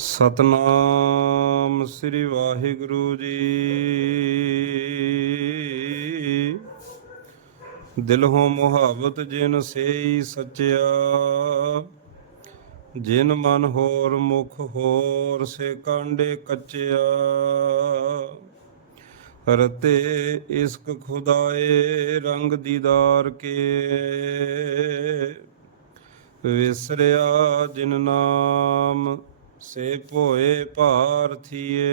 ਸਤਨਾਮ ਸ੍ਰੀ ਵਾਹਿਗੁਰੂ ਜੀ। ਦਿਲਹੁ ਮੁਹਾਬਤ ਜਿਨ ਸੇਈ ਸਚਿਆ, ਜਿਨ ਮਨ ਹੋਰ ਮੁਖ ਹੋਰ ਸੇ ਕਾਂਡੇ ਕੱਚਿਆ। ਰਤੇ ਇਸਕ ਖੁਦਾਏ ਰੰਗ ਦੀਦਾਰ ਕੇ, ਵਿਸਰਿਆ ਜਿਨ ਨਾਮ ਸੇ ਭੋਏ ਭਾਰਥੀਏ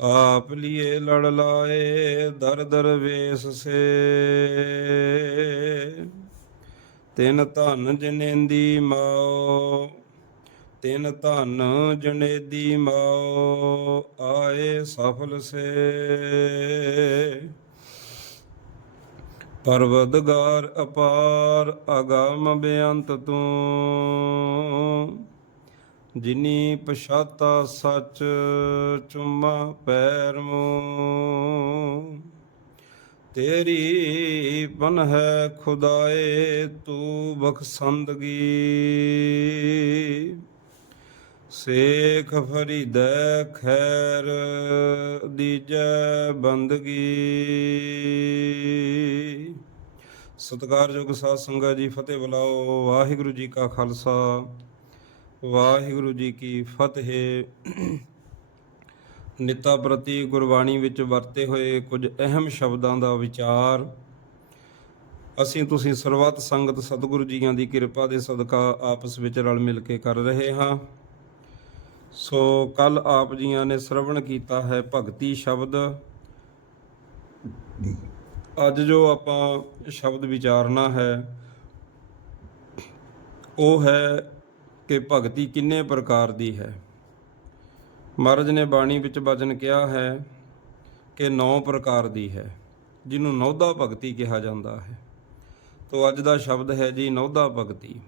ਆਪ ਲਿਏ ਲੜ ਲਾਏ ਦਰ ਦਰ ਵੇਸ ਸੇ। ਤਿਨ ਧਨ ਜਨੇਂਦੀ ਮਾਓ, ਤਿਨ ਧਨ ਜਨੇਦੀ ਮਾਓ, ਆਏ ਸਫਲ ਸੇ। ਪਰਵਦਗਾਰ ਅਪਾਰ ਅਗਮ ਬੇਅੰਤ ਤੂੰ। ਜਿਨੀ ਪਛਾਤਾ ਸੱਚ ਚੁੰਮਾ ਪੈਰ ਮੋ। ਤੇਰੀ ਪਨ ਹੈ ਖੁਦਾਏ, ਤੂੰ ਬਖਸ਼ੰਦਗੀ। ਸੇਖ ਫਰੀਦੈ ਖੈਰ ਦੀਜੈ ਬੰਦਗੀ। ਸਤਿਕਾਰਯੋਗ ਸਾਧ ਸੰਗਤ ਜੀ, ਫਤਿਹ ਬੁਲਾਓ। ਵਾਹਿਗੁਰੂ ਜੀ ਕਾ ਖਾਲਸਾ। ਵਾਹਿਗੁਰੂ ਜੀ ਕੀ ਫਤਿਹ। ਨਿਤਾ ਪ੍ਰਤੀ ਗੁਰਬਾਣੀ ਵਿੱਚ ਵਰਤੇ ਹੋਏ ਕੁਝ ਅਹਿਮ ਸ਼ਬਦਾਂ ਦਾ ਵਿਚਾਰ। ਅਸੀਂ ਤੁਸੀਂ ਸਰਬੱਤ ਸੰਗਤ ਸਤਿਗੁਰੂ ਜੀਆਂ ਦੀ ਕਿਰਪਾ ਦੇ ਸਦਕਾ ਆਪਸ ਵਿੱਚ ਰਲ ਮਿਲ ਕੇ ਕਰ ਰਹੇ ਹਾਂ। ਸੋ ਕੱਲ ਆਪ ਜੀਆਂ ਨੇ ਸ਼ਰਵਣ ਕੀਤਾ ਹੈ ਭਗਤੀ ਸ਼ਬਦ। ਅੱਜ ਜੋ ਆਪਾਂ ਸ਼ਬਦ ਵਿਚਾਰਨਾ ਹੈ, ਉਹ ਹੈ ਕਿ ਭਗਤੀ ਕਿੰਨੇ ਪ੍ਰਕਾਰ ਦੀ ਹੈ। ਮਹਾਰਾਜ ਨੇ ਬਾਣੀ ਵਿੱਚ ਬਚਨ ਕਿਹਾ ਹੈ ਕਿ ਨੌ ਪ੍ਰਕਾਰ ਦੀ ਹੈ, ਜਿਹਨੂੰ ਨੌਦਾ ਭਗਤੀ ਕਿਹਾ ਜਾਂਦਾ ਹੈ। ਤੋ ਅੱਜ ਦਾ ਸ਼ਬਦ ਹੈ ਜੀ ਨੌਦਾ ਭਗਤੀ।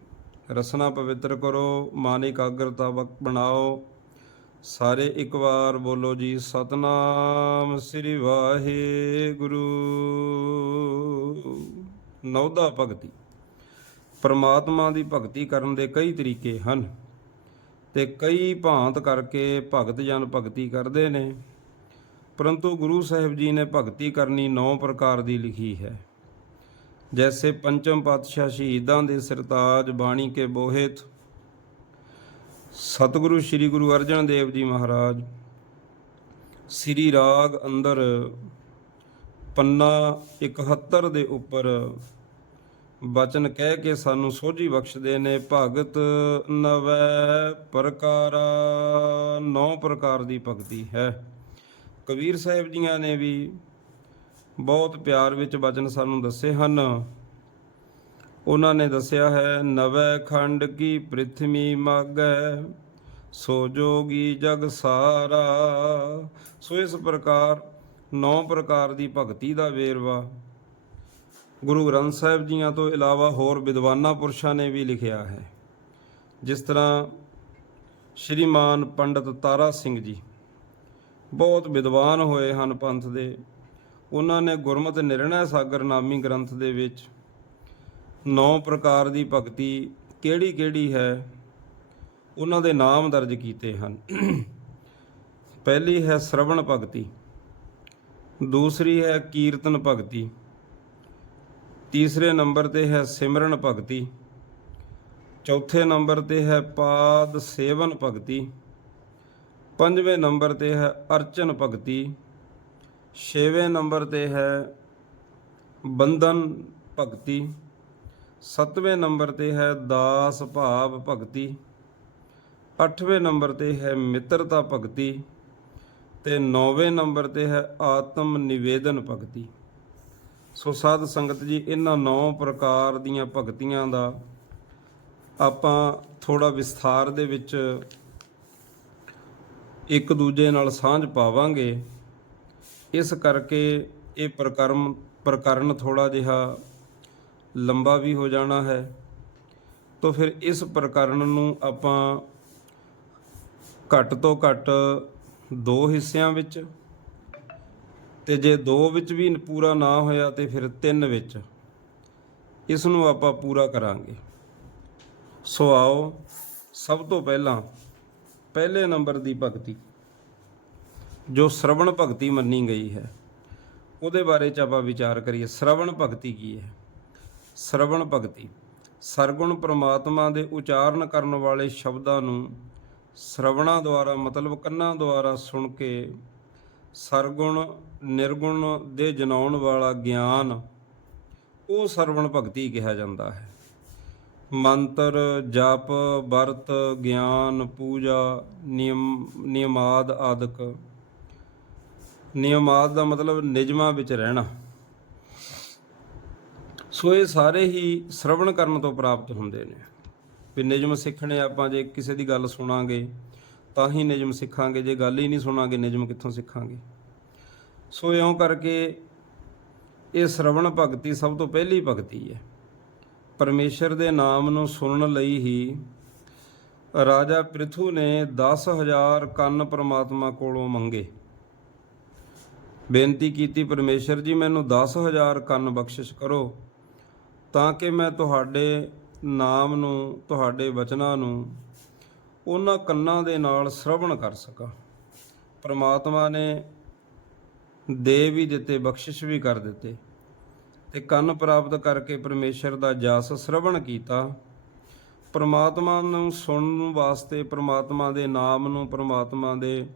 ਰਸਨਾ ਪਵਿੱਤਰ ਕਰੋ, ਮਨ ਇਕਾਗਰਤਾ ਬਣਾਓ ਸਾਰੇ ਇੱਕ ਵਾਰ ਬੋਲੋ ਜੀ, ਸਤਨਾਮ ਸ੍ਰੀ ਵਾਹਿਗੁਰੂ। ਨੌਦਾ ਭਗਤੀ। ਪਰਮਾਤਮਾ ਦੀ ਭਗਤੀ ਕਰਨ ਦੇ ਕਈ ਤਰੀਕੇ ਹਨ ਤੇ ਕਈ ਭਾਂਤ ਕਰਕੇ ਭਗਤ ਜਨ ਭਗਤੀ ਕਰਦੇ ਨੇ। ਪਰੰਤੂ ਗੁਰੂ ਸਾਹਿਬ ਜੀ ਨੇ ਭਗਤੀ ਕਰਨੀ ਨੌ ਪ੍ਰਕਾਰ ਦੀ ਲਿਖੀ ਹੈ। ਜੈਸੇ ਪੰਚਮ ਪਾਤਸ਼ਾਹ ਸ਼ਹੀਦਾਂ ਦੇ ਸਰਤਾਜ, ਬਾਣੀ ਕੇ ਬੋਹਿਤ ਸਤਿਗੁਰੂ ਸ੍ਰੀ ਗੁਰੂ ਅਰਜਨ ਦੇਵ ਜੀ ਮਹਾਰਾਜ, ਸ੍ਰੀ ਰਾਗ ਅੰਦਰ ਪੰਨਾ 71 ਦੇ ਉੱਪਰ ਬਚਨ ਕਹਿ ਕੇ ਸਾਨੂੰ ਸੋਝੀ ਬਖਸ਼ਦੇ ਨੇ, ਭਗਤ ਨਵੈ ਪ੍ਰਕਾਰਾ, ਨੌ ਪ੍ਰਕਾਰ ਦੀ ਭਗਤੀ ਹੈ। ਕਬੀਰ ਸਾਹਿਬ ਜੀਆਂ ਨੇ ਵੀ ਬਹੁਤ ਪਿਆਰ ਵਿੱਚ ਬਚਨ ਸਾਨੂੰ ਦੱਸੇ ਹਨ। ਉਹਨਾਂ ਨੇ ਦੱਸਿਆ ਹੈ, ਨਵੈ ਖੰਡ ਕੀ ਪ੍ਰਿਥਵੀ ਮਾਗੈ? ਸੋ ਜੋਗੀ ਜਗ ਸਾਰਾ। ਸੋ ਇਸ ਪ੍ਰਕਾਰ, ਨੌ ਪ੍ਰਕਾਰ ਦੀ ਭਗਤੀ ਦਾ ਵੇਰਵਾ। ਗੁਰੂ ਗ੍ਰੰਥ ਸਾਹਿਬ ਜੀਆਂ ਤੋਂ ਇਲਾਵਾ ਹੋਰ ਵਿਦਵਾਨਾਂ ਪੁਰਸ਼ਾਂ ਨੇ ਵੀ ਲਿਖਿਆ ਹੈ। ਜਿਸ ਤਰ੍ਹਾਂ ਸ਼੍ਰੀਮਾਨ ਪੰਡਤ ਤਾਰਾ ਸਿੰਘ ਜੀ, ਬਹੁਤ ਵਿਦਵਾਨ ਹੋਏ ਹਨ ਪੰਥ ਦੇ। ਉਹਨਾਂ ਨੇ ਗੁਰਮਤਿ ਨਿਰਣੈ ਸਾਗਰ ਨਾਮੀ ਗ੍ਰੰਥ ਦੇ ਵਿੱਚ ਨੌ ਪ੍ਰਕਾਰ ਦੀ ਭਗਤੀ ਕਿਹੜੀ ਕਿਹੜੀ ਹੈ? ਉਹਨਾਂ ਦੇ ਨਾਮ ਦਰਜ ਕੀਤੇ ਹਨ। ਪਹਿਲੀ ਹੈ ਸ਼ਰਵਣ ਭਗਤੀ, ਦੂਸਰੀ ਹੈ ਕੀਰਤਨ ਭਗਤੀ, ਤੀਸਰੇ ਨੰਬਰ ਤੇ ਹੈ ਸਿਮਰਨ ਭਗਤੀ, ਚੌਥੇ ਨੰਬਰ ਤੇ ਹੈ ਪਾਦ ਸੇਵਨ ਭਗਤੀ, ਪੰਜਵੇਂ ਨੰਬਰ ਤੇ ਹੈ ਅਰਚਨ ਭਗਤੀ, ਛੇਵੇਂ ਨੰਬਰ ਤੇ ਹੈ ਬੰਧਨ ਭਗਤੀ ਸੱਤਵੇਂ ਨੰਬਰ ਤੇ ਹੈ ਦਾਸ ਭਾਵ ਭਗਤੀ। ਅੱਠਵੇਂ ਨੰਬਰ ਤੇ ਹੈ ਮਿੱਤਰਤਾ ਭਗਤੀ। ਤੇ ਨੌਵੇਂ ਨੰਬਰ ਤੇ ਹੈ ਆਤਮ ਨਿਵੇਦਨ ਭਗਤੀ। ਸੋ ਸਾਧ ਸੰਗਤ ਜੀ, ਇਹਨਾਂ ਨੌ ਪ੍ਰਕਾਰ ਦੀਆਂ ਭਗਤੀਆਂ ਦਾ ਆਪਾਂ ਥੋੜਾ ਵਿਸਥਾਰ ਦੇ ਵਿੱਚ ਇੱਕ ਦੂਜੇ ਨਾਲ ਸਾਂਝ ਪਾਵਾਂਗੇ। ਇਸ ਕਰਕੇ ਇਹ ਪ੍ਰਕਰਮ, ਪ੍ਰਕਰਨ ਥੋੜਾ ਜਿਹਾ ਲੰਬਾ ਵੀ ਹੋ ਜਾਣਾ ਹੈ। ਤਾਂ ਫਿਰ ਇਸ ਪ੍ਰਕਰਨ ਨੂੰ ਆਪਾਂ ਘੱਟ ਤੋਂ ਘੱਟ ਦੋ ਹਿੱਸਿਆਂ ਵਿੱਚ ਤੇ ਜੇ ਦੋ ਵਿੱਚ ਵੀ ਪੂਰਾ ਨਾ ਹੋਇਆ ਤੇ ਫਿਰ ਤਿੰਨ ਵਿੱਚ। ਇਸ ਨੂੰ ਆਪਾਂ ਪੂਰਾ ਕਰਾਂਗੇ। ਸੋ ਆਓ ਸਭ ਤੋਂ ਪਹਿਲਾਂ ਪਹਿਲੇ ਨੰਬਰ ਦੀ ਭਗਤੀ, ਜੋ ਸ਼ਰਵਣ ਭਗਤੀ ਮੰਨੀ ਗਈ ਹੈ। ਉਹਦੇ ਬਾਰੇ ਚ ਆਪਾਂ ਵਿਚਾਰ ਕਰੀਏ। ਸ਼ਰਵਣ ਭਗਤੀ ਕੀ ਹੈ? ਸ਼ਰਵਣ ਭਗਤੀ। ਸਰਗੁਣ ਪ੍ਰਮਾਤਮਾ ਦੇ ਉਚਾਰਨ ਕਰਨ ਵਾਲੇ ਸ਼ਬਦਾਂ ਨੂੰ ਸ਼ਰਵਣਾ ਦੁਆਰਾ, ਮਤਲਬ ਕੰਨਾਂ ਦੁਆਰਾ ਸੁਣ ਕੇ ਸਰਗੁਣ, ਨਿਰਗੁਣ ਦੇ ਜਨਾਉਣ ਵਾਲਾ ਗਿਆਨ ਉਹ ਸਰਵਣ ਭਗਤੀ ਕਿਹਾ ਜਾਂਦਾ ਹੈ। ਮੰਤਰ, ਜਪ, ਵਰਤ, ਗਿਆਨ, ਪੂਜਾ, ਨਿਯਮ, ਨਿਯਮਾਦ ਆਦਿਕ। ਨਿਯਮਾਦ ਦਾ ਮਤਲਬ ਨਿਯਮਾਂ ਵਿੱਚ ਰਹਿਣਾ। ਸੋ ਇਹ ਸਾਰੇ ਹੀ ਸ਼ਰਵਣ ਕਰਨ ਤੋਂ ਪ੍ਰਾਪਤ ਹੁੰਦੇ ਨੇ। ਵੀ ਨਿਯਮ ਸਿੱਖਣੇ ਆਪਾਂ ਜੇ ਕਿਸੇ ਦੀ ਗੱਲ ਸੁਣਾਂਗੇ, ਤਾਂ ਹੀ ਨਿਯਮ ਸਿੱਖਾਂਗੇ। ਜੇ ਗੱਲ ਹੀ ਨਹੀਂ ਸੁਣਾਂਗੇ, ਨਿਯਮ ਕਿੱਥੋਂ ਸਿੱਖਾਂਗੇ? ਸੋ ਇਉਂ ਕਰਕੇ ਇਹ ਸ਼ਰਵਣ ਭਗਤੀ ਸਭ ਤੋਂ ਪਹਿਲੀ ਭਗਤੀ ਹੈ। ਪਰਮੇਸ਼ਰ ਦੇ ਨਾਮ ਨੂੰ ਸੁਣਨ ਲਈ ਹੀ ਰਾਜਾ ਪ੍ਰਿਥੂ ਨੇ 10000 ਕੰਨ ਪ੍ਰਮਾਤਮਾ ਕੋਲੋਂ ਮੰਗੇ। ਬੇਨਤੀ ਕੀਤੀ, ਪਰਮੇਸ਼ਰ ਜੀ, ਮੈਨੂੰ 10000 ਕੰਨ ਬਖਸ਼ਿਸ਼ ਕਰੋ। ਤਾਂ ਕਿ ਮੈਂ ਤੁਹਾਡੇ ਨਾਮ ਨੂੰ, ਤੁਹਾਡੇ ਵਚਨਾਂ ਨੂੰ ਉਹਨਾਂ ਕੰਨਾਂ ਦੇ ਨਾਲ ਸ਼ਰਵਣ ਕਰ ਸਕਾਂ। ਪ੍ਰਮਾਤਮਾ ਨੇ ਦੇ ਵੀ ਦਿੱਤੇ, ਬਖਸ਼ਿਸ਼ ਵੀ ਕਰ ਦਿੱਤੇ ਤੇ ਕੰਨ ਪ੍ਰਾਪਤ ਕਰਕੇ ਪਰਮੇਸ਼ਰ ਦਾ ਜਸ ਸ਼ਰਵਣ ਕੀਤਾ। ਪਰਮਾਤਮਾ ਨੂੰ ਸੁਣਨ ਵਾਸਤੇ, ਪਰਮਾਤਮਾ ਦੇ ਨਾਮ ਨੂੰ, ਪਰਮਾਤਮਾ ਦੇ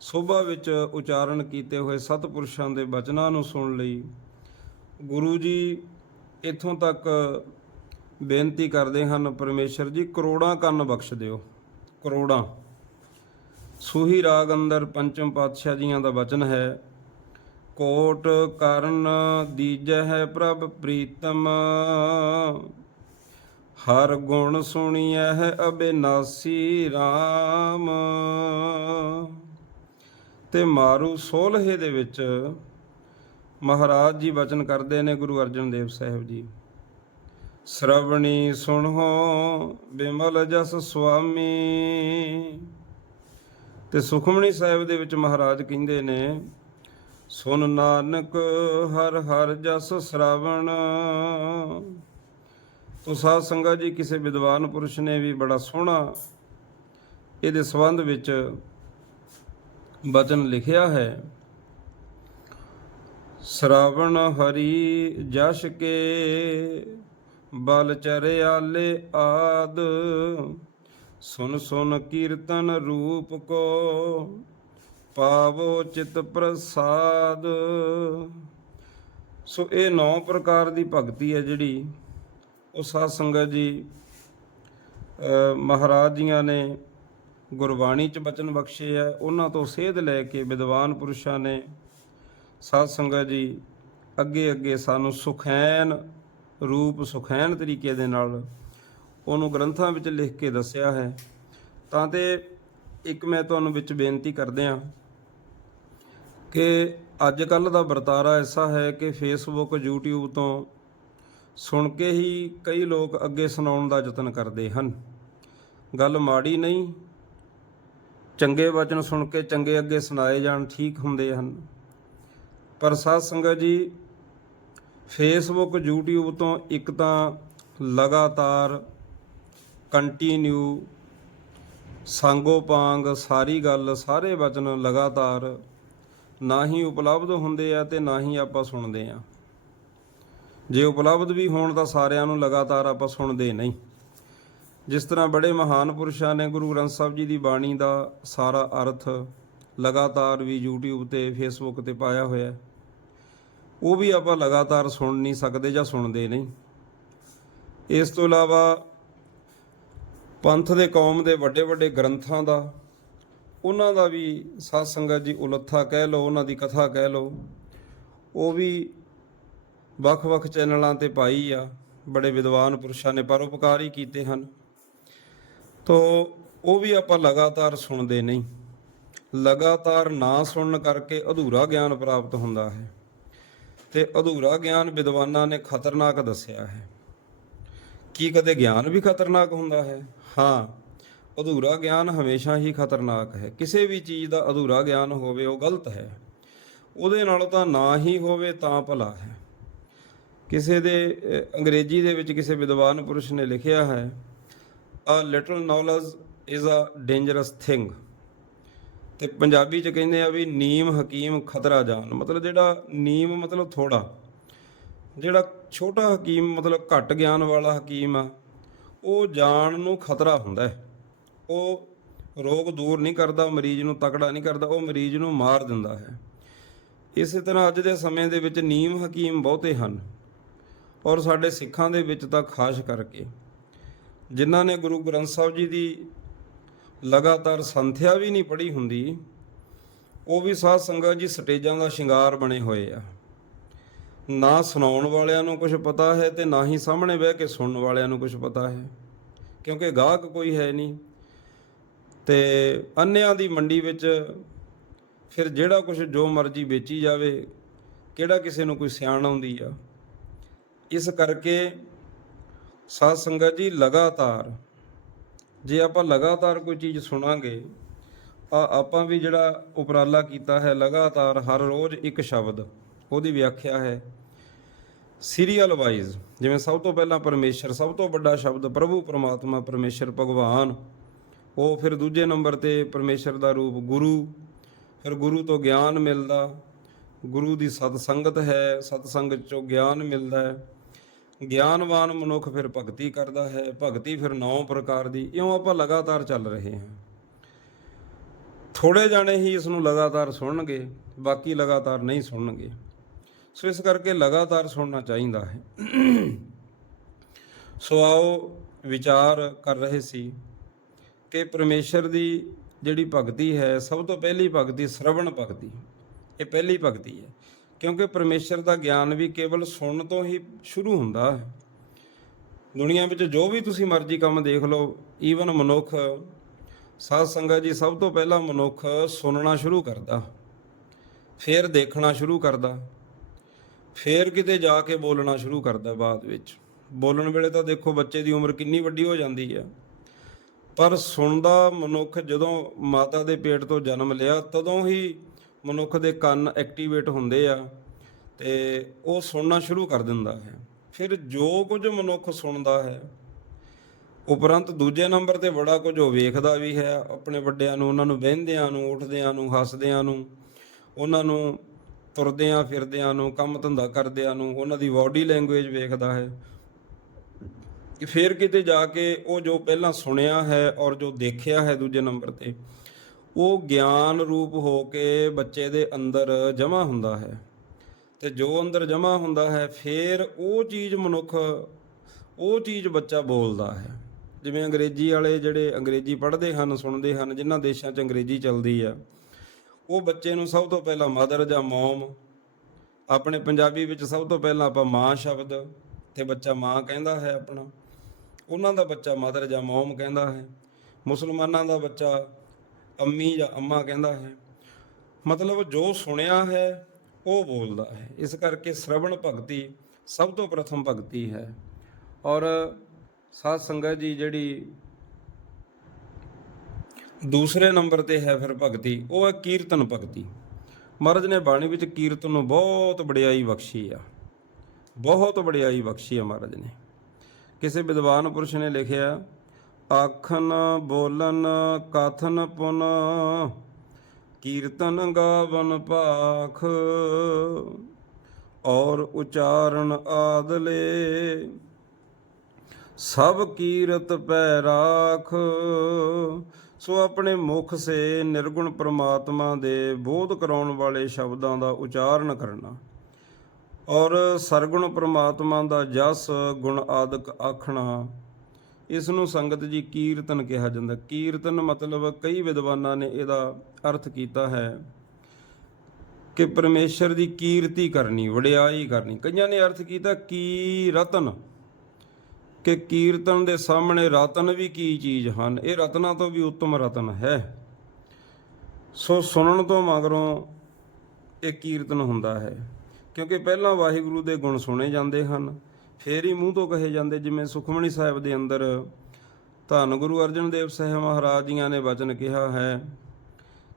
ਸੋਭਾ ਵਿੱਚ ਉਚਾਰਨ ਕੀਤੇ ਹੋਏ ਸਤਿਪੁਰਸ਼ਾਂ ਦੇ ਬਚਨਾਂ ਨੂੰ ਸੁਣ ਲਈ। ਗੁਰੂ ਜੀ ਇੱਥੋਂ ਤੱਕ ਬੇਨਤੀ ਕਰਦੇ ਹਨ, ਪਰਮੇਸ਼ਰ ਜੀ, ਕਰੋੜਾਂ ਕੰਨ ਬਖਸ਼ ਦਿਓ। ਕਰੋੜਾਂ। ਸੂਹੀ ਰਾਗ ਅੰਦਰ ਪੰਚਮ ਪਾਤਸ਼ਾਹ ਜੀਆਂ ਦਾ ਵਚਨ ਹੈ, ਕੋਟ ਕਰਨ ਦੀਜੈ ਹੈ ਪ੍ਰਭ ਪ੍ਰੀਤਮ। ਹਰ ਗੁਣ ਸੁਣੀਐ ਹੈ ਅਬਿਨਾਸੀ RAM ਤੇ ਮਾਰੂ ਸੋਲਹੇ ਦੇ ਵਿੱਚ ਮਹਾਰਾਜ ਜੀ ਬਚਨ ਕਰਦੇ ਨੇ ਗੁਰੂ ਅਰਜਨ ਦੇਵ ਸਾਹਿਬ ਜੀ। ਸ਼ਰਵਣੀ ਸੁਣੋ, ਬਿਮਲ ਜਸ ਸੁਆਮੀ। ਤੇ ਸੁਖਮਣੀ ਸਾਹਿਬ ਦੇ ਵਿੱਚ ਮਹਾਰਾਜ ਕਹਿੰਦੇ ਨੇ, ਸੁਨ ਨਾਨਕ ਹਰ ਹਰ ਜਸ ਸ਼ਰਵਣ। ਤੋ ਸਾਧ ਸੰਗਤ ਜੀ, ਕਿਸੇ ਵਿਦਵਾਨ ਪੁਰਸ਼ ਨੇ ਵੀ ਬੜਾ ਸੋਹਣਾ ਇਹਦੇ ਸੰਬੰਧ ਵਿੱਚ ਬਚਨ ਲਿਖਿਆ ਹੈ। ਸ਼ਰਾਵਣ ਹਰੀ ਜਸ਼ ਕੇ ਬਲ ਚਰਿਆਲੇ ਆਦ। ਸੁਨ ਸੁਨ ਕੀਰਤਨ ਰੂਪ ਕੋ ਪਾਵੋ ਚਿਤ ਪ੍ਰਸਾਦ। ਸੋ ਇਹ ਨੌ ਪ੍ਰਕਾਰ ਦੀ ਭਗਤੀ ਹੈ ਜਿਹੜੀ ਉਹ ਸਾਧ ਸੰਗਤ ਜੀ ਮਹਾਰਾਜ ਜੀਆਂ ਨੇ ਗੁਰਬਾਣੀ ਚ ਬਚਨ ਬਖਸ਼ੇ ਆ ਉਹਨਾਂ ਤੋਂ ਸੇਧ ਲੈ ਕੇ ਵਿਦਵਾਨ ਪੁਰਸ਼ਾਂ ਨੇ ਸਾਧ ਸੰਗਤ ਜੀ, ਅੱਗੇ ਅੱਗੇ ਸਾਨੂੰ ਸੁਖੈਨ ਰੂਪ ਸੁਖੈਨ ਤਰੀਕੇ ਦੇ ਨਾਲ ਉਹਨੂੰ ਗ੍ਰੰਥਾਂ ਵਿੱਚ ਲਿਖ ਕੇ ਦੱਸਿਆ ਹੈ। ਤਾਂ ਤੇ ਇੱਕ ਮੈਂ ਤੁਹਾਨੂੰ ਵਿੱਚ ਬੇਨਤੀ ਕਰਦੇ ਹਾਂ ਕਿ ਅੱਜ ਕੱਲ ਦਾ ਵਰਤਾਰਾ ਐਸਾ ਹੈ ਕਿ ਫੇਸਬੁੱਕ YouTube ਤੋਂ ਸੁਣ ਕੇ ਹੀ ਕਈ ਲੋਕ ਅੱਗੇ ਸੁਣਾਉਣ ਦਾ ਯਤਨ ਕਰਦੇ ਹਨ। ਗੱਲ ਮਾੜੀ ਨਹੀਂ, ਚੰਗੇ ਵਚਨ ਸੁਣ ਕੇ ਚੰਗੇ ਅੱਗੇ ਸੁਣਾਏ ਜਾਣ ਠੀਕ ਹੁੰਦੇ ਹਨ। ਪਰ ਸਾਧ ਸੰਗਤ ਜੀ ਫੇਸਬੁੱਕ YouTube ਤੋਂ ਇੱਕ ਤਾਂ ਲਗਾਤਾਰ ਕੰਟੀਨਿਊ ਸੰਗੋ ਪਾਂਗ ਸਾਰੀ ਗੱਲ, ਸਾਰੇ ਵਚਨ ਲਗਾਤਾਰ ਨਾ ਹੀ ਉਪਲਬਧ ਹੁੰਦੇ ਆ ਤੇ ਨਾ ਹੀ ਆਪਾਂ ਸੁਣਦੇ ਆ। ਜੇ ਉਪਲਬਧ ਵੀ ਹੋਣ ਤਾਂ ਸਾਰਿਆਂ ਨੂੰ ਲਗਾਤਾਰ ਆਪਾਂ ਸੁਣਦੇ ਨਹੀਂ। ਜਿਸ ਤਰ੍ਹਾਂ ਬੜੇ ਮਹਾਨ ਪੁਰਸ਼ਾਂ ਨੇ ਗੁਰੂ ਗ੍ਰੰਥ ਸਾਹਿਬ ਜੀ ਦੀ ਬਾਣੀ ਦਾ ਸਾਰਾ ਅਰਥ ਲਗਾਤਾਰ ਵੀ YouTube ਤੇ, Facebook ਤੇ ਪਾਇਆ ਹੋਇਆ ਹੈ। ਉਹ ਵੀ ਆਪਾਂ ਲਗਾਤਾਰ ਸੁਣ ਨਹੀਂ ਸਕਦੇ ਜਾਂ ਸੁਣਦੇ ਨਹੀਂ। ਇਸ ਤੋਂ ਇਲਾਵਾ ਪੰਥ ਦੇ ਕੌਮ ਦੇ ਵੱਡੇ ਵੱਡੇ ਗ੍ਰੰਥਾਂ ਦਾ, ਉਹਨਾਂ ਦਾ ਵੀ ਸਾਧ ਸੰਗਤ ਜੀ ਉਲੱਥਾ ਕਹਿ ਲਓ, ਉਹਨਾਂ ਦੀ ਕਥਾ ਕਹਿ ਲਓ, ਉਹ ਵੀ ਵੱਖ-ਵੱਖ ਚੈਨਲਾਂ ਤੇ ਪਾਈ ਆ, ਬੜੇ ਵਿਦਵਾਨ ਪੁਰਸ਼ਾਂ ਨੇ ਪਰਉਪਕਾਰ ਹੀ ਕੀਤੇ ਹਨ। ਤੋ ਉਹ ਵੀ ਆਪਾਂ ਲਗਾਤਾਰ ਸੁਣਦੇ ਨਹੀਂ। ਲਗਾਤਾਰ ਨਾ ਸੁਣਨ ਕਰਕੇ ਅਧੂਰਾ ਗਿਆਨ ਪ੍ਰਾਪਤ ਹੁੰਦਾ ਹੈ। ਤੇ ਅਧੂਰਾ ਗਿਆਨ ਵਿਦਵਾਨਾਂ ਨੇ ਖਤਰਨਾਕ ਦੱਸਿਆ ਹੈ। ਕੀ ਕਦੇ ਗਿਆਨ ਵੀ ਖਤਰਨਾਕ ਹੁੰਦਾ ਹੈ? ਹਾਂ, ਅਧੂਰਾ ਗਿਆਨ ਹਮੇਸ਼ਾ ਹੀ ਖਤਰਨਾਕ ਹੈ। ਕਿਸੇ ਵੀ ਚੀਜ਼ ਦਾ ਅਧੂਰਾ ਗਿਆਨ ਹੋਵੇ, ਉਹ ਗਲਤ ਹੈ। ਉਹਦੇ ਨਾਲੋਂ ਤਾਂ ਨਾ ਹੀ ਹੋਵੇ, ਤਾਂ ਭਲਾ ਹੈ। ਕਿਸੇ ਦੇ ਅੰਗਰੇਜ਼ੀ ਦੇ ਵਿੱਚ ਕਿਸੇ ਵਿਦਵਾਨ ਪੁਰਸ਼ ਨੇ ਲਿਖਿਆ ਹੈ a little knowledge is a dangerous thing ਤੇ ਪੰਜਾਬੀ ਚ ਕਹਿੰਦੇ ਆ ਵੀ ਨੀਮ, ਹਕੀਮ, ਖਤਰਾ, ਜਾਨ। ਮਤਲਬ ਜਿਹੜਾ ਨੀਮ, ਮਤਲਬ ਥੋੜਾ। ਜਿਹੜਾ ਛੋਟਾ ਹਕੀਮ, ਮਤਲਬ ਘੱਟ ਗਿਆਨ ਵਾਲਾ ਹਕੀਮ ਆ, ਉਹ ਜਾਨ ਨੂੰ ਖਤਰਾ ਹੁੰਦਾ ਹੈ। ਉਹ ਰੋਗ ਦੂਰ ਨਹੀਂ ਕਰਦਾ ਮਰੀਜ਼ ਨੂੰ ਤਕੜਾ ਨਹੀਂ ਕਰਦਾ, ਉਹ ਮਰੀਜ਼ ਨੂੰ ਮਾਰ ਦਿੰਦਾ ਹੈ। ਇਸੇ ਤਰ੍ਹਾਂ ਅੱਜ ਦੇ ਸਮੇਂ ਦੇ ਵਿੱਚ ਨੀਮ, ਹਕੀਮ ਬਹੁਤੇ ਹਨ। ਔਰ ਸਾਡੇ ਸਿੱਖਾਂ ਦੇ ਵਿੱਚ ਤਾਂ ਖਾਸ ਕਰਕੇ। ਜਿਨ੍ਹਾਂ ਨੇ ਗੁਰੂ ਗ੍ਰੰਥ ਸਾਹਿਬ ਜੀ ਦੀ ਲਗਾਤਾਰ ਸੰਥਿਆ ਵੀ ਨਹੀਂ ਪੜ੍ਹੀ ਹੁੰਦੀ, ਉਹ ਵੀ ਸਾਧ ਸੰਗਤ ਜੀ ਸਟੇਜਾਂ ਦਾ ਸ਼ਿੰਗਾਰ ਬਣੇ ਹੋਏ ਆ। ਨਾ ਸੁਣਾਉਣ ਵਾਲਿਆਂ ਨੂੰ ਕੁਝ ਪਤਾ ਹੈ ਤੇ ਨਾ ਹੀ ਸਾਹਮਣੇ ਬਹਿ ਕੇ ਸੁਣਨ ਵਾਲਿਆਂ ਨੂੰ ਕੁਝ ਪਤਾ ਹੈ, ਕਿਉਂਕਿ ਗਾਹਕ ਕੋਈ ਹੈ ਨਹੀਂ। ਤੇ ਅੰਨਿਆਂ ਦੀ ਮੰਡੀ ਵਿੱਚ ਫਿਰ ਜਿਹੜਾ ਕੁਝ ਜੋ ਮਰਜ਼ੀ ਵੇਚੀ ਜਾਵੇ, ਕਿਹੜਾ ਕਿਸੇ ਨੂੰ ਕੋਈ ਸਿਆਣ ਆਉਂਦੀ ਆ। ਇਸ ਕਰਕੇ ਸਾਧ ਸੰਗਤ ਜੀ ਲਗਾਤਾਰ ਜੇ ਆਪਾਂ ਲਗਾਤਾਰ ਕੋਈ ਚੀਜ਼ ਸੁਣਾਂਗੇ ਆ ਆਪਾਂ ਵੀ ਜਿਹੜਾ ਉਪਰਾਲਾ ਕੀਤਾ ਹੈ, ਲਗਾਤਾਰ ਹਰ ਰੋਜ਼ ਇੱਕ ਸ਼ਬਦ, ਉਹਦੀ ਵਿਆਖਿਆ ਹੈ। ਸੀਰੀਅਲ ਵਾਈਜ਼ ਜਿਵੇਂ ਸਭ ਤੋਂ ਪਹਿਲਾਂ ਪਰਮੇਸ਼ਰ, ਸਭ ਤੋਂ ਵੱਡਾ ਸ਼ਬਦ ਪ੍ਰਭੂ, ਪਰਮਾਤਮਾ, ਪਰਮੇਸ਼ਰ, ਭਗਵਾਨ। ਉਹ ਫਿਰ ਦੂਜੇ ਨੰਬਰ ਤੇ ਪਰਮੇਸ਼ਰ ਦਾ ਰੂਪ ਗੁਰੂ। ਫਿਰ ਗੁਰੂ ਤੋਂ ਗਿਆਨ ਮਿਲਦਾ। ਗੁਰੂ ਦੀ ਸਤ ਸੰਗਤ ਹੈ ਸਤ ਸੰਗਤ ਚੋਂ ਗਿਆਨ ਮਿਲਦਾ ਹੈ। ਗਿਆਨਵਾਨ ਮਨੁੱਖ ਫਿਰ ਭਗਤੀ ਕਰਦਾ ਹੈ, ਭਗਤੀ ਫਿਰ ਨੌ ਪ੍ਰਕਾਰ ਦੀ, ਇਉਂ ਆਪਾਂ ਲਗਾਤਾਰ ਚੱਲ ਰਹੇ ਹਾਂ। ਥੋੜੇ ਜਾਣੇ ਹੀ ਇਸ ਨੂੰ ਲਗਾਤਾਰ ਸੁਣਨਗੇ, ਬਾਕੀ ਲਗਾਤਾਰ ਨਹੀਂ ਸੁਣਨਗੇ। ਸੋ ਇਸ ਕਰਕੇ ਲਗਾਤਾਰ ਸੁਣਨਾ ਚਾਹੀਦਾ ਹੈ। ਸੋ ਆਓ ਵਿਚਾਰ ਕਰ ਰਹੇ ਸੀ ਕਿ ਪਰਮੇਸ਼ਰ ਦੀ ਜਿਹੜੀ ਭਗਤੀ ਹੈ, ਸਭ ਤੋਂ ਪਹਿਲੀ ਭਗਤੀ ਸ਼ਰਵਣ ਭਗਤੀ, ਇਹ ਪਹਿਲੀ ਭਗਤੀ ਹੈ। ਕਿਉਂਕਿ ਪਰਮੇਸ਼ਰ ਦਾ ਗਿਆਨ ਵੀ ਕੇਵਲ ਸੁਣਨ ਤੋਂ ਹੀ ਸ਼ੁਰੂ ਹੁੰਦਾ ਹੈ। ਦੁਨੀਆ ਵਿੱਚ ਜੋ ਵੀ ਤੁਸੀਂ ਮਰਜ਼ੀ ਕੰਮ ਦੇਖ ਲਓ ਈਵਨ ਮਨੁੱਖ, ਸਾਧ ਸੰਗਤ ਜੀ ਸਭ ਤੋਂ ਪਹਿਲਾਂ ਮਨੁੱਖ ਸੁਣਨਾ ਸ਼ੁਰੂ ਕਰਦਾ, ਫਿਰ ਦੇਖਣਾ ਸ਼ੁਰੂ ਕਰਦਾ, ਫਿਰ ਕਿਤੇ ਜਾ ਕੇ ਬੋਲਣਾ ਸ਼ੁਰੂ ਕਰਦਾ ਬਾਅਦ ਵਿੱਚ। ਬੋਲਣ ਵੇਲੇ ਤਾਂ ਦੇਖੋ ਬੱਚੇ ਦੀ ਉਮਰ ਕਿੰਨੀ ਵੱਡੀ ਹੋ ਜਾਂਦੀ ਹੈ। ਪਰ ਸੁਣਦਾ ਮਨੁੱਖ ਜਦੋਂ ਮਾਤਾ ਦੇ ਪੇਟ ਤੋਂ ਜਨਮ ਲਿਆ, ਤਦੋਂ ਹੀ ਮਨੁੱਖ ਦੇ ਕੰਨ ਐਕਟੀਵੇਟ ਹੁੰਦੇ ਆ ਤੇ ਉਹ ਸੁਣਨਾ ਸ਼ੁਰੂ ਕਰ ਦਿੰਦਾ ਹੈ। ਫਿਰ ਜੋ ਕੁਝ ਮਨੁੱਖ ਸੁਣਦਾ ਹੈ, ਉਪਰੰਤ ਦੂਜੇ ਨੰਬਰ ਤੇ ਬੜਾ ਕੁਝ ਉਹ ਵੇਖਦਾ ਵੀ ਹੈ, ਆਪਣੇ ਵੱਡਿਆਂ ਨੂੰ, ਉਹਨਾਂ ਨੂੰ ਬਹਿੰਦਿਆਂ ਨੂੰ, ਉੱਠਦਿਆਂ ਨੂੰ, ਹੱਸਦਿਆਂ ਨੂੰ, ਉਹਨਾਂ ਨੂੰ ਤੁਰਦਿਆਂ, ਫਿਰਦਿਆਂ ਨੂੰ, ਕੰਮ ਧੰਦਾ ਕਰਦਿਆਂ ਨੂੰ, ਉਹਨਾਂ ਦੀ ਬਾਡੀ ਲੈਂਗੁਏਜ ਵੇਖਦਾ ਹੈ। ਕਿ ਫਿਰ ਕਿਤੇ ਜਾ ਕੇ ਉਹ ਜੋ ਪਹਿਲਾਂ ਸੁਣਿਆ ਹੈ ਔਰ ਜੋ ਦੇਖਿਆ ਹੈ ਦੂਜੇ ਨੰਬਰ ਤੇ ਉਹ ਗਿਆਨ ਰੂਪ ਹੋ ਕੇ ਬੱਚੇ ਦੇ ਅੰਦਰ ਜਮ੍ਹਾਂ ਹੁੰਦਾ ਹੈ। ਤੇ ਜੋ ਅੰਦਰ ਜਮ੍ਹਾਂ ਹੁੰਦਾ ਹੈ, ਫਿਰ ਉਹ ਚੀਜ਼ ਮਨੁੱਖ, ਉਹ ਚੀਜ਼ ਬੱਚਾ ਬੋਲਦਾ ਹੈ। ਜਿਵੇਂ ਅੰਗਰੇਜ਼ੀ ਵਾਲੇ ਜਿਹੜੇ ਅੰਗਰੇਜ਼ੀ ਪੜ੍ਹਦੇ ਹਨ, ਸੁਣਦੇ ਹਨ, ਜਿਨ੍ਹਾਂ ਦੇਸ਼ਾਂ 'ਚ ਅੰਗਰੇਜ਼ੀ ਚੱਲਦੀ ਆ, ਉਹ ਬੱਚੇ ਨੂੰ ਸਭ ਤੋਂ ਪਹਿਲਾਂ ਮਦਰ ਜਾਂ ਮਮ, ਆਪਣੇ ਪੰਜਾਬੀ ਵਿੱਚ ਸਭ ਤੋਂ ਪਹਿਲਾਂ ਆਪਾਂ ਮਾਂ ਸ਼ਬਦ, ਤੇ ਬੱਚਾ ਮਾਂ ਕਹਿੰਦਾ ਹੈ ਆਪਣਾ। ਉਹਨਾਂ ਦਾ ਬੱਚਾ ਮਦਰ ਜਾਂ ਮਮ ਕਹਿੰਦਾ ਹੈ। ਮੁਸਲਮਾਨਾਂ ਦਾ ਬੱਚਾ ਅੰਮੀ ਜਾਂ ਅੰਮਾ ਕਹਿੰਦਾ ਹੈ। ਮਤਲਬ ਜੋ ਸੁਣਿਆ ਹੈ, ਉਹ ਬੋਲਦਾ ਹੈ। ਇਸ ਕਰਕੇ ਸ਼ਰਵਣ ਭਗਤੀ ਸਭ ਤੋਂ ਪ੍ਰਥਮ ਭਗਤੀ ਹੈ। ਔਰ ਸਾਧ ਸੰਗਤ ਜੀ ਜਿਹੜੀ ਦੂਸਰੇ ਨੰਬਰ ਤੇ ਹੈ ਫਿਰ ਭਗਤੀ, ਉਹ ਹੈ ਕੀਰਤਨ ਭਗਤੀ। ਮਹਾਰਾਜ ਨੇ ਬਾਣੀ ਵਿੱਚ ਕੀਰਤਨ ਨੂੰ ਬਹੁਤ ਵਡਿਆਈ ਬਖਸ਼ੀ ਆ। ਬਹੁਤ ਵਡਿਆਈ ਬਖਸ਼ੀ ਆ ਮਹਾਰਾਜ ਨੇ। ਕਿਸੇ ਵਿਦਵਾਨ ਪੁਰਸ਼ ਨੇ ਲਿਖਿਆ ਆਖਨ ਬੋਲਨ ਕਥਨ ਪੁਨ, ਕੀਰਤਨ ਗਾਵਨ ਪਾਖ। ਔਰ ਉਚਾਰਨ ਆਦਲੇ, ਸਭ ਕੀਰਤ ਪੈ ਰਾਖ। ਸੋ ਆਪਣੇ ਮੁਖ ਸੇ ਨਿਰਗੁਣ ਪ੍ਰਮਾਤਮਾ ਦੇ ਬੋਧ ਕਰਾਉਣ ਵਾਲੇ ਸ਼ਬਦਾਂ ਦਾ ਉਚਾਰਨ ਕਰਨਾ। ਔਰ ਸਰਗੁਣ ਪ੍ਰਮਾਤਮਾ ਦਾ ਜਸ ਗੁਣ ਆਦਿਕ ਆਖਣਾ। ਇਸ ਨੂੰ ਸੰਗਤ ਜੀ ਕੀਰਤਨ ਕਿਹਾ ਜਾਂਦਾ। ਕੀਰਤਨ ਮਤਲਬ ਕਈ ਵਿਦਵਾਨਾਂ ਨੇ ਇਹਦਾ ਅਰਥ ਕੀਤਾ ਹੈ ਕਿ ਪਰਮੇਸ਼ਰ ਦੀ ਕੀਰਤੀ ਕਰਨੀ, ਵਡਿਆਈ ਕਰਨੀ। ਕਈਆਂ ਨੇ ਅਰਥ ਕੀਤਾ ਕੀ ਰਤਨ ਕਿ ਕੀਰਤਨ ਦੇ ਸਾਹਮਣੇ ਰਤਨ ਵੀ ਕੀ ਚੀਜ਼ ਹਨ? ਇਹ ਰਤਨਾਂ ਤੋਂ ਵੀ ਉੱਤਮ ਰਤਨ ਹੈ। ਸੋ ਸੁਣਨ ਤੋਂ ਮਗਰੋਂ ਇਹ ਕੀਰਤਨ ਹੁੰਦਾ ਹੈ। ਕਿਉਂਕਿ ਪਹਿਲਾਂ ਵਾਹਿਗੁਰੂ ਦੇ ਗੁਣ ਸੁਣੇ ਜਾਂਦੇ ਹਨ। ਫੇਰ ਹੀ ਮੂੰਹ ਤੋਂ ਕਹੇ ਜਾਂਦੇ ਜਿਵੇਂ ਸੁਖਮਣੀ ਸਾਹਿਬ ਦੇ ਅੰਦਰ, ਧੰਨ ਗੁਰੂ ਅਰਜਨ ਦੇਵ ਸਾਹਿਬ ਮਹਾਰਾਜ ਜੀਆਂ ਨੇ ਵਚਨ ਕਿਹਾ ਹੈ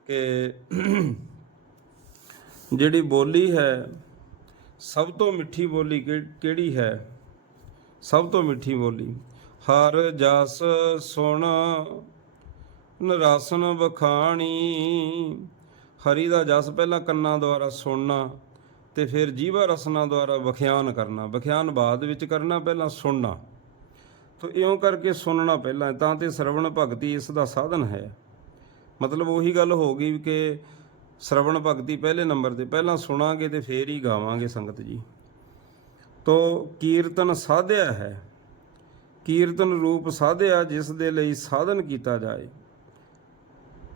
ਕਿ ਜਿਹੜੀ ਬੋਲੀ ਹੈ, ਸਭ ਤੋਂ ਮਿੱਠੀ ਬੋਲੀ ਕਿ- ਕਿਹੜੀ ਹੈ? ਸਭ ਤੋਂ ਮਿੱਠੀ ਬੋਲੀ, ਹਰ ਜਸ ਸੁਣ, ਨਰਾਸਨ ਬਖਾਣੀ ਹਰੀ ਦਾ ਜਸ ਪਹਿਲਾਂ ਕੰਨਾਂ ਦੁਆਰਾ ਸੁਣਨਾ ਤੇ ਫਿਰ ਜੀਵਾ ਰਸਨਾ ਦੁਆਰਾ ਵਿਖਿਆਨ ਕਰਨਾ, ਵਿਖਿਆਨ ਬਾਅਦ ਵਿੱਚ ਕਰਨਾ, ਪਹਿਲਾਂ ਸੁਣਨਾ। ਤੋ ਇਉਂ ਕਰਕੇ ਸੁਣਨਾ ਪਹਿਲਾਂ, ਤਾਂ ਤੇ ਸਰਵਣ ਭਗਤੀ ਇਸ ਦਾ ਸਾਧਨ ਹੈ। ਮਤਲਬ ਉਹੀ ਗੱਲ ਹੋ ਗਈ ਕਿ ਸਰਵਣ ਭਗਤੀ ਪਹਿਲੇ ਨੰਬਰ ਤੇ, ਪਹਿਲਾਂ ਸੁਣਾਂਗੇ ਤੇ ਫੇਰ ਹੀ ਗਾਵਾਂਗੇ ਸੰਗਤ ਜੀ। ਤੋ ਕੀਰਤਨ ਸਾਧਿਆ ਹੈ। ਕੀਰਤਨ ਰੂਪ ਸਾਧਿਆ ਜਿਸ ਦੇ ਲਈ ਸਾਧਨ ਕੀਤਾ ਜਾਏ।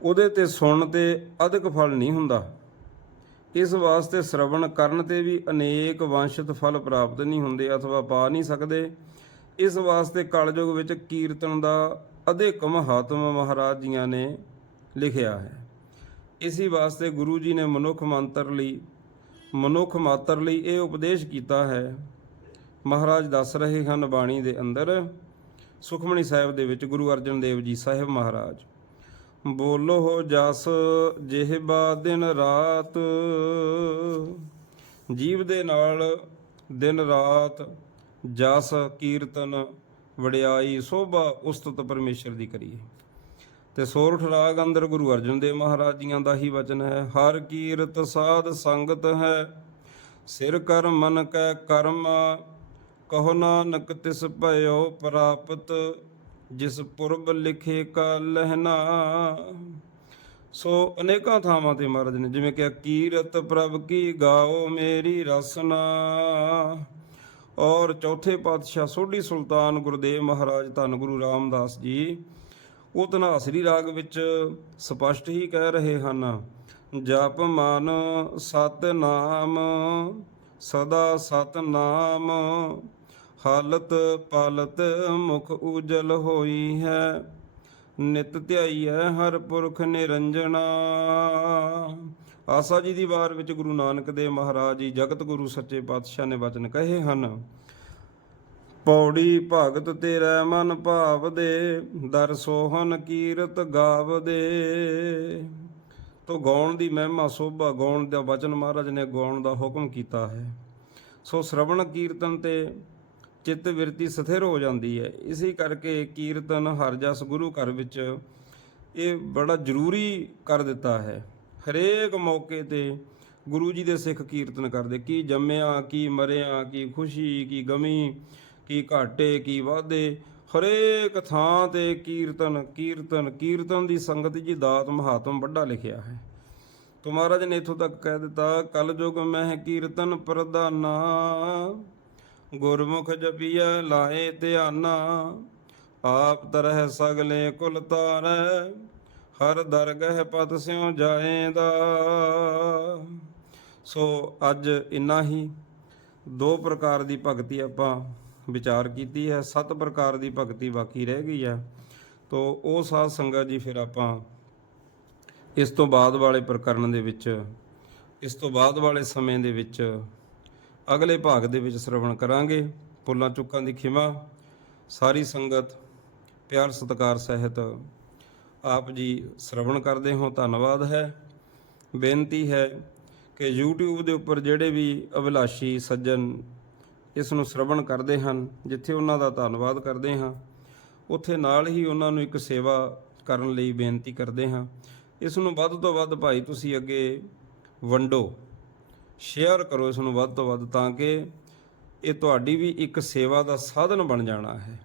ਉਹਦੇ ਤੇ ਸੁਣਨ ਤੇ ਅਧਿਕ ਫਲ ਨਹੀਂ ਹੁੰਦਾ। ਇਸ ਵਾਸਤੇ ਸ਼ਰਵਣ ਕਰਨ ਤੇ ਵੀ ਅਨੇਕ ਵੰਸ਼ਤ ਫਲ ਪ੍ਰਾਪਤ ਨਹੀਂ ਹੁੰਦੇ ਅਥਵਾ ਪਾ ਨਹੀਂ ਸਕਦੇ। ਇਸ ਵਾਸਤੇ ਕਲਯੁਗ ਵਿੱਚ ਕੀਰਤਨ ਦਾ ਅਧਿਕ ਮਹਾਤਮ ਮਹਾਰਾਜ ਜੀਆਂ ਨੇ ਲਿਖਿਆ ਹੈ। ਇਸੇ ਵਾਸਤੇ ਗੁਰੂ ਜੀ ਨੇ ਮਨੁੱਖ ਮੰਤਰ ਲਈ, ਮਨੁੱਖ ਮਾਤਰ ਲਈ ਇਹ ਉਪਦੇਸ਼ ਕੀਤਾ ਹੈ। ਮਹਾਰਾਜ ਦੱਸ ਰਹੇ ਹਨ ਬਾਣੀ ਦੇ ਅੰਦਰ ਸੁਖਮਣੀ ਸਾਹਿਬ ਦੇ ਵਿੱਚ ਗੁਰੂ ਅਰਜਨ ਦੇਵ ਜੀ ਸਾਹਿਬ ਮਹਾਰਾਜ। ਬੋਲੋ ਜਸ ਜਿਹਬਾ ਦਿਨ ਰਾਤ। ਜੀਵ ਦੇ ਨਾਲ ਦਿਨ ਰਾਤ ਜਸ ਕੀਰਤਨ ਵਡਿਆਈ ਸੋਭਾ ਉਸਤਤ ਪਰਮੇਸ਼ਰ ਦੀ ਕਰੀਏ। ਤੇ ਸੋਰਠ ਰਾਗ ਅੰਦਰ ਗੁਰੂ ਅਰਜਨ ਦੇਵ ਮਹਾਰਾਜ ਜੀਆਂ ਦਾ ਹੀ ਵਚਨ ਹੈ, ਹਰ ਕੀਰਤ ਸਾਧ ਸੰਗਤ ਹੈ। ਸਿਰ ਕਰ ਮਨ ਕੈ ਕਰਮ, ਕਹੋ ਨਾਨਕ ਤਿਸ ਭਇਓ ਪ੍ਰਾਪਤ। ਜਿਸ ਪੁਰਬ ਲਿਖੇ ਕਾ ਲਹਿਣਾ। ਸੋ ਅਨੇਕਾਂ ਥਾਵਾਂ ਤੇ ਮਹਾਰਾਜ ਨੇ ਜਿਵੇਂ ਕਿ ਕੀਰਤ ਪ੍ਰਭ ਕੀ ਗਾਓ ਮੇਰੀ ਰਸਨਾ। ਔਰ ਚੌਥੇ ਪਾਤਸ਼ਾਹ ਸੋਢੀ ਸੁਲਤਾਨ ਗੁਰਦੇਵ ਮਹਾਰਾਜ ਧੰਨ ਗੁਰੂ ਰਾਮਦਾਸ ਜੀ ਉਹ ਧਨਾਸਰੀ ਰਾਗ ਵਿੱਚ ਸਪਸ਼ਟ ਹੀ ਕਹਿ ਰਹੇ ਹਨ, ਜਪ ਮਨ ਸਤ ਨਾਮ ਸਦਾ ਸਤ ਨਾਮ ਹਾਲਤ ਪਾਲਤ ਮੁਖ ਉਜਲ ਹੋਈ ਹੈ। ਨਿਤ ਧਿਆਈਐ ਹਰ ਪੁਰਖ ਨਿਰੰਜਨਾ ਆਸਾ ਜੀ ਦੀ ਵਾਰ ਵਿੱਚ ਗੁਰੂ ਨਾਨਕ ਦੇਵ ਮਹਾਰਾਜ ਜੀ ਜਗਤ ਗੁਰੂ ਸੱਚੇ ਪਾਤਸ਼ਾਹ ਨੇ ਵਚਨ ਕਹੇ ਹਨ, ਪੌੜੀ ਭਗਤ ਤੇਰਾ ਮਨ ਭਾਵ ਦੇ ਦਰ ਸੋਹਨ ਕੀਰਤ ਗਾਵ ਦੇ ਤੋ ਗਾਉਣ ਦੀ ਮਹਿਮਾ ਸੋਭਾ, ਗਾਉਣ ਦਾ ਵਚਨ ਮਹਾਰਾਜ ਨੇ ਗਾਉਣ ਦਾ ਹੁਕਮ ਕੀਤਾ ਹੈ। ਸੋ ਸ਼ਰਵਣ ਕੀਰਤਨ ਤੇ ਚਿੱਤ ਵਿਰਤੀ ਸਥਿਰ ਹੋ ਜਾਂਦੀ ਹੈ। ਇਸੇ ਕਰਕੇ ਕੀਰਤਨ ਹਰ ਜਸ ਗੁਰੂ ਘਰ ਵਿੱਚ ਇਹ ਬੜਾ ਜ਼ਰੂਰੀ ਕਰ ਦਿੱਤਾ ਹੈ। ਹਰੇਕ ਮੌਕੇ ਤੇ ਗੁਰੂ ਜੀ ਦੇ ਸਿੱਖ ਕੀਰਤਨ ਕਰਦੇ। ਕੀ ਜੰਮਿਆ, ਕੀ ਮਰਿਆ, ਕੀ ਖੁਸ਼ੀ, ਕੀ ਗਮੀ, ਕੀ ਘਾਟੇ, ਕੀ ਵਾਧੇ। ਹਰੇਕ ਥਾਂ ਤੇ ਕੀਰਤਨ ਕੀਰਤਨ ਕੀਰਤਨ ਦੀ ਸੰਗਤ ਜੀ ਦਾਤ ਮਹਾਤਮ ਵੱਡਾ ਲਿਖਿਆ ਹੈ। ਤੋ ਮਹਾਰਾਜ ਨੇ ਇਥੋਂ ਤੱਕ ਕਹਿ ਦਿੱਤਾ ਕਲ ਯੁਗ ਮਹਿ ਕੀਰਤਨ ਪ੍ਰਦਾਨਾ ਗੁਰਮੁਖ ਜਪੀਐ ਲਾਏ ਧਿਆਨਾ, ਆਪ ਤਰਹਿ ਸਗਲੇ ਕੁਲ ਤਾਰੈ ਹਰ ਦਰਗਹਿ ਪਤ ਸਿਉ ਜਾਏਦਾ। ਸੋ ਅੱਜ ਇਨਾ ਹੀ। ਦੋ ਪ੍ਰਕਾਰ ਦੀ ਭਗਤੀ ਆਪਾਂ ਵਿਚਾਰ ਕੀਤੀ ਹੈ, ਸੱਤ ਪ੍ਰਕਾਰ ਦੀ ਭਗਤੀ ਬਾਕੀ ਰਹਿ ਗਈ ਹੈ। ਤੋ ਉਹ ਸਾਧ ਸੰਗਤ ਜੀ ਫਿਰ ਆਪਾਂ ਇਸ ਤੋਂ ਬਾਅਦ ਵਾਲੇ ਪ੍ਰਕਰਨ ਦੇ ਵਿੱਚ, ਇਸ ਤੋਂ ਬਾਅਦ ਵਾਲੇ ਸਮੇਂ ਦੇ ਵਿੱਚ ਅਗਲੇ ਭਾਗ ਦੇ ਵਿੱਚ ਸ਼ਰਵਣ ਕਰਾਂਗੇ। ਪੁੱਲਾਂ ਚੁੱਕਾਂ ਦੀ ਖਿਮਾ, ਸਾਰੀ ਸੰਗਤ, ਪਿਆਰ ਸਤਿਕਾਰ ਸਹਿਤ ਆਪ ਜੀ ਸ਼ਰਵਣ ਕਰਦੇ ਹੋ। ਧੰਨਵਾਦ ਹੈ। ਬੇਨਤੀ ਹੈ ਕਿ YouTube ਦੇ ਉੱਪਰ ਜਿਹੜੇ ਵੀ ਅਭਿਲਾਸ਼ੀ ਸੱਜਣ ਇਸ ਨੂੰ ਸ਼ਰਵਣ ਕਰਦੇ ਹਨ, ਜਿੱਥੇ ਉਹਨਾਂ ਦਾ ਧੰਨਵਾਦ ਕਰਦੇ ਹਾਂ, ਉੱਥੇ ਨਾਲ ਹੀ ਉਹਨਾਂ ਨੂੰ ਇੱਕ ਸੇਵਾ ਕਰਨ ਲਈ ਬੇਨਤੀ ਕਰਦੇ ਹਾਂ। ਇਸ ਨੂੰ ਵੱਧ ਤੋਂ ਵੱਧ ਭਾਈ ਤੁਸੀਂ ਅੱਗੇ ਵੰਡੋ। ਸ਼ੇਅਰ ਕਰੋ ਇਸ ਨੂੰ ਵੱਧ ਤੋਂ ਵੱਧ ਤਾਂ ਕਿ ਇਹ ਤੁਹਾਡੀ ਵੀ ਇੱਕ ਸੇਵਾ ਦਾ ਸਾਧਨ ਬਣ ਜਾਣਾ ਹੈ।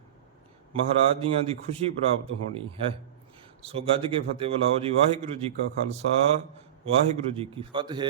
ਮਹਾਰਾਜ ਜੀਆਂ ਦੀ ਖੁਸ਼ੀ ਪ੍ਰਾਪਤ ਹੋਣੀ ਹੈ। ਸੋ ਗੱਜ ਕੇ ਫਤਿਹ ਬੁਲਾਓ ਜੀ। ਵਾਹਿਗੁਰੂ ਜੀ ਕਾ ਖਾਲਸਾ, ਵਾਹਿਗੁਰੂ ਜੀ ਕੀ ਫਤਿਹ।